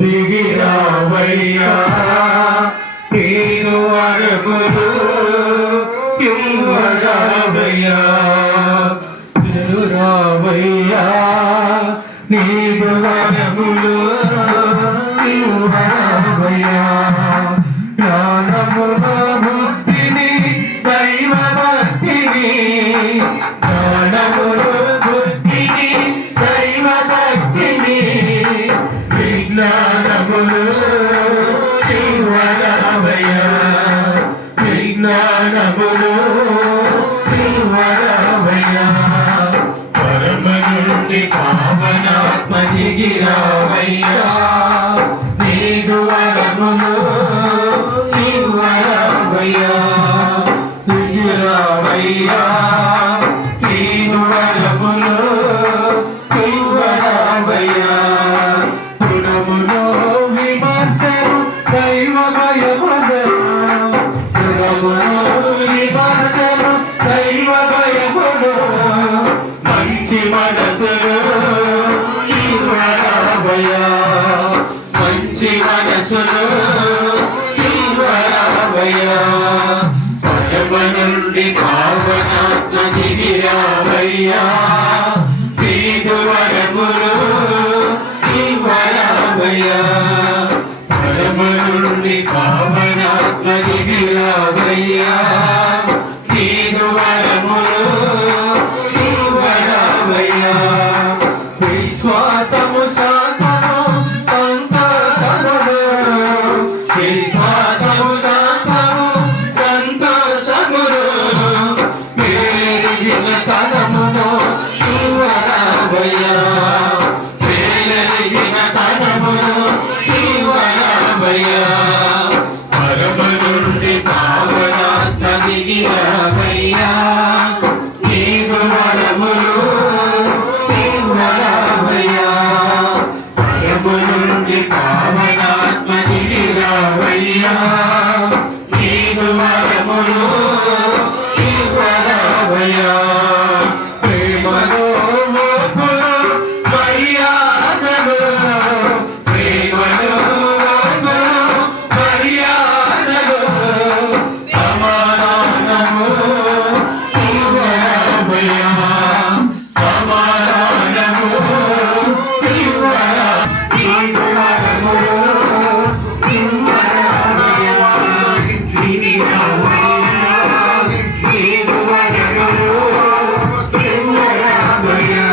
దిగిరావయ్యా వరములు ఇవ్వరావయ్యా రావయ్యా నీదు వరములు ఇవ్వరావయ్యా జ్ఞానములో బుద్ధిని దైవ భక్తిని జ్ఞానములో బుద్ధిని దైవ భక్తిని విజ్ఞానములు ఇవ్వరావయ్యా విజ్ఞానములు ఇవ్వరావయ్యా పరమ నుండి పావనాత్మ దిగిరావయ్యా నీదు వరములు ఇవ్వరావయ్యా దిగిరావయ్యా నీదు వరములు ఇవ్వరావయ్యా గుణములో విమర్శను దైవ భయమును గుణములో విమర్శను దైవ భయమును మంచి మనసులు ఇవ్వరావయ్యా మంచి మనసులు ఇవ్వరావయ్యా పరమ నుండి పావనాత్మ దిగిరావయ్యా నీదు వరములు ఇవ్వరావయ్యా పరమ నుండి పావనాత్మ దిగిరావయ్యా నీదు వరములు ఇవ్వరావయ్యా విశ్వాసము శాంతము సంతోషములు విశ్వాసము శాంతము సంతోషములు మేలిన తనమును ఇవ్వరావయ్యా మేలిన తనమును ఇవ్వరావయ్యా పరమ నుండి పావనాత్మ దిగిరావయ్యా నీదు వరములు ఇవ్వరావయ్యా పరమ నుండి పావనాత్మ దిగిరావయ్యా నీదు వరములు ఇవ్వరావయ్యా ప్రేమలో మోపులు మర్యాదలు ప్రేమలో మోపులు మర్యాదలు సమాధానము ఇవ్వరావయ్యా సమాధానము ఇవ్వరా నీదు వరములు ఇవ్వరావయ్యా దిగిరావయ్యా నీదు వరములు ఇవ్వరావయ్యా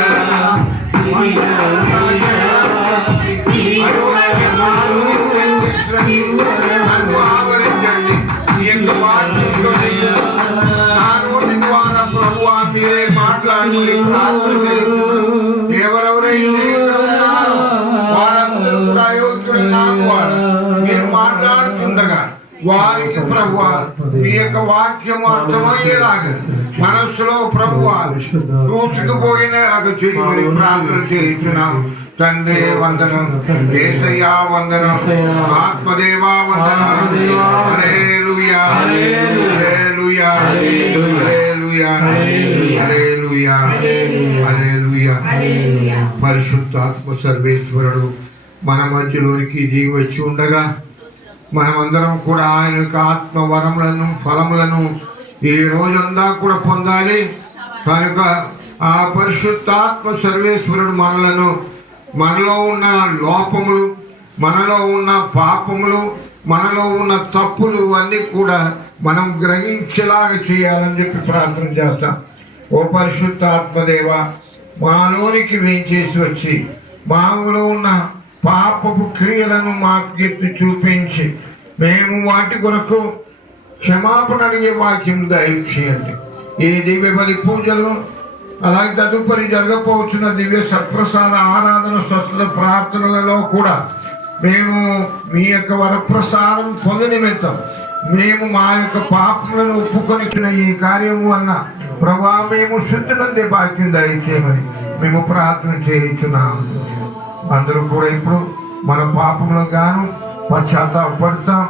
నన్ను ఆవరించండి ఈ యొక్క వాక్యంతోని నా నోటి ద్వారా ప్రభువా మీరే మాట్లాడి ప్రార్థన చేస్తున్నాను. ఎవరెవరైతే ఇక్కడ ఉన్నారో వారందరూ కూడా అయోగ్యుడు నాకు వారు మీరు మాట్లాడుతుండగా వారికి ప్రభువా మీ యొక్క వాక్యము అర్థమయ్యేలాగా మనస్సులో ప్రభువా దూసుకుపోయినలాగా చేయమని ప్రార్థన చేస్తున్నాం. తండ్రి వందనం, యేసయ్యా వందనం, ఆత్మదేవా వందనం. హల్లెలూయా హల్లెలూయా హల్లెలూయా హల్లెలూయా హల్లెలూయా. పరిశుద్ధాత్మ సర్వేశ్వరుడు మన మధ్యలోనికి దిగి వచ్చి ఉండగా మనమందరం కూడా ఆయన యొక్క ఆత్మ వరములను ఫలములను ఈ రోజంతా కూడా పొందాలి. కనుక ఆ పరిశుద్ధాత్మ సర్వేశ్వరుడు మనలో ఉన్న లోపములు, మనలో ఉన్న పాపములు, మనలో ఉన్న తప్పులు అన్నీ కూడా మనం గ్రహించేలాగా చేయాలని చెప్పి ప్రార్థన చేస్తాం. ఓ పరిశుద్ధాత్మదేవ మాలోనికి వేంచేసి వచ్చి మాలో ఉన్న పాపపు క్రియలను మాకు ఎత్తి చూపించి మేము వాటి కొరకు క్షమాపణ అడిగే వాక్యం దయచేయండి. ఈ దివ్య బలి పూజలు అలాగే తదుపరి జరగపోవచ్చున్న దివ్య సత్ప్రసాద ఆరాధన స్వస్థత ప్రార్థనలలో కూడా మేము మీ యొక్క వరప్రసాదం పొందు నిమిత్తం మేము మా యొక్క పాపములను ఒప్పుకొని ఈ కార్యము అన్న ప్రభా మేము శుద్ధునందే భాగ్యం దయచేయమని మేము ప్రార్థన చేయించున్నాము. అందరూ కూడా ఇప్పుడు మన పాపములకు గాను పశ్చాత్తాపడతాం.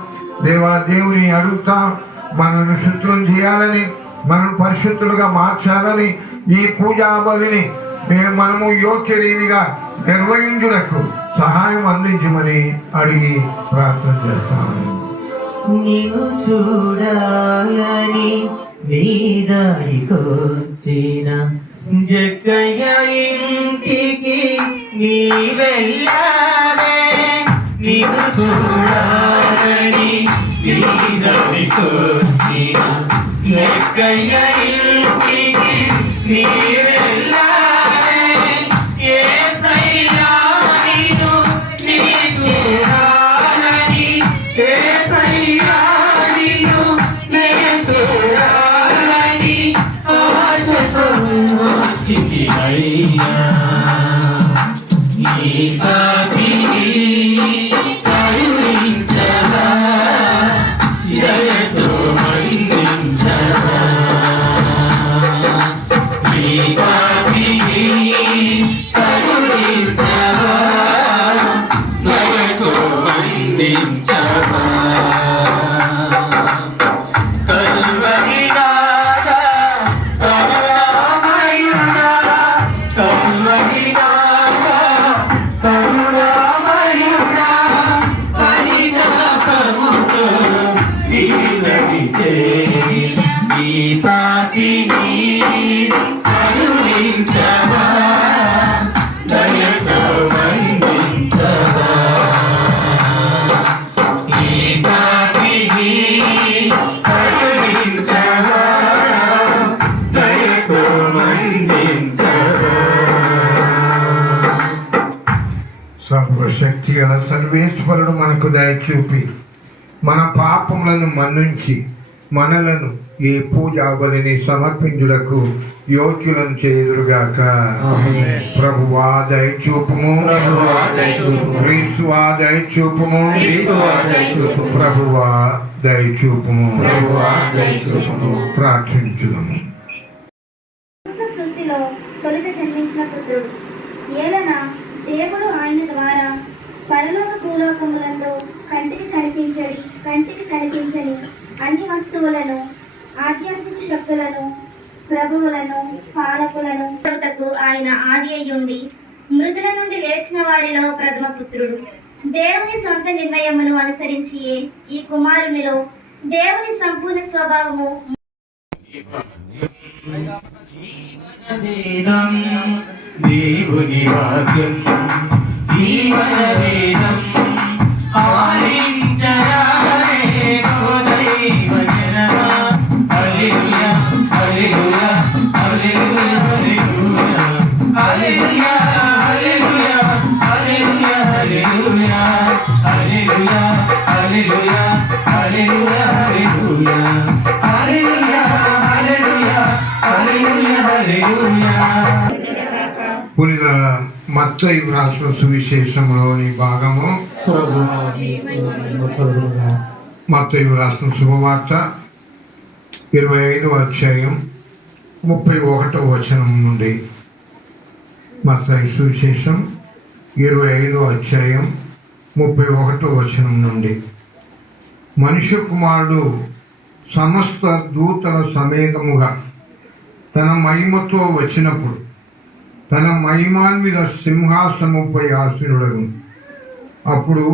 దేవుని అడుగుతాం, మనల్ని శుద్ధం చేయాలని మనం పరిశుద్ధులుగా మార్చాలని ఈ పూజా బలిని మనము యోగ్యరీతిగా నిర్వహించుటకు సహాయం అందించమని అడిగి ప్రార్థన చేస్తాను. నిన్ను చూడాలని నీదారికొచ్చిన జక్కయ్య ఇంటికి నీ వెళ్ళానే. నిన్ను చూడాలని నీదారికొచ్చిన జక్కయ్య ఇంటికి నీ వెళ్ళానే. యేసయ్యా నిన్ను నీ చూడాలని, యేసయ్యా నిన్ను నీ చూడాలని ఆశతో వచ్చితినయ్యా. నీ పాపిని కరుణించగా, దయతో మన్నించగా. నీ పాపిని కరుణించగా, దయతో మన్నించగా. కల్వరి రాగా కరుణామయుడా, కల్వరి రాగా కరుణామయుడా, పరితాపముతో నీదడిచే ఈ పాపిని కరుణించవా, దయతో మన్నించవా. ఈ పాపిని కరుణించవా, దయతో మన్నించవా. సర్వశక్తి గల సర్వేశ్వరుడు మనకు దయచూపి మన పాపములను మన్నించి మనలను ఈ పూజా బలిని సమర్పించుటకు యోగ్యులను చేయుదురుగాక. ప్రభువా దయచూపుము, క్రీస్తువా దయచూపుము, ప్రభువా దయచూపుము. ప్రార్థించుదాము. సృష్టిలో తొలుత జన్మించిన పుత్రుడు ఏలన దేవుడు ఆయన ద్వారా పరలోక భూలోకములందు కంటికి కనిపించని అన్ని వస్తువులను, ఆధ్యాత్మిక శక్తులను, ప్రభువులను, పాలకులను ఆయన ఆది అయ్యుండి మృతుల నుండి లేచిన వారిలో ప్రథమ పుత్రుడు. దేవుని సొంత నిర్ణయమును అనుసరించి ఈ కుమారునిలో దేవుని సంపూర్ణ స్వభావము వేదం దేవుని వాక్యం జీవన వేదం ఆలించరారే దైవ జనమా. హల్లెలూయా హల్లెలూయా హల్లెలూయా హల్లెలూయా హల్లెలూయా హల్లెలూయా హల్లెలూయా హల్లెలూయా హల్లెలూయా హల్లెలూయా హల్లెలూయా హల్లెలూయా హల్లెలూయా హల్లెలూయా. పునీత మత్తయి వ్రాసిన సువిశేషంలోని భాగము. మత్తయి వ్రాసిన శుభవార్త 25వ అధ్యాయం 31వ వచనం నుండి. మత్తయి సువిశేషం 25వ అధ్యాయం 31వ వచనం నుండి. మనుష్య కుమారుడు సమస్త దూతల సమేతముగా తన మహిమతో వచ్చినప్పుడు తన మహిమాన్విత సింహాసనముపై ఆసీనుడగును. అప్పుడు